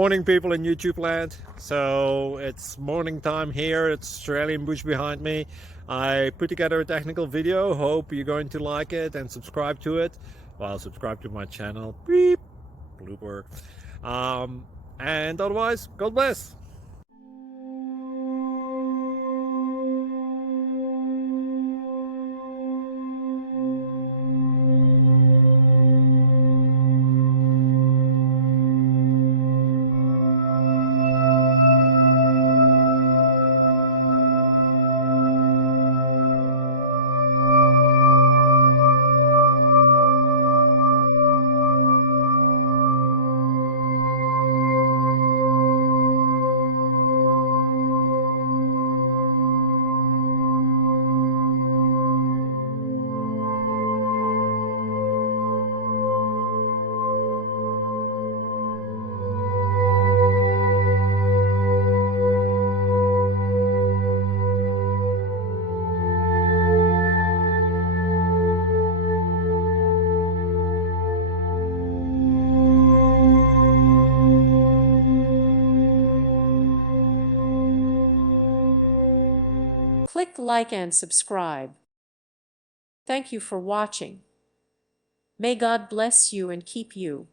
Morning, people in YouTube land. So it's morning time here. It's Australian bush behind me. I put together a technical video. Hope you're going to like it and subscribe to it. Well, subscribe to my channel. Beep. Blooper. And otherwise, God bless. Click like and subscribe. Thank you for watching. May God bless you and keep you.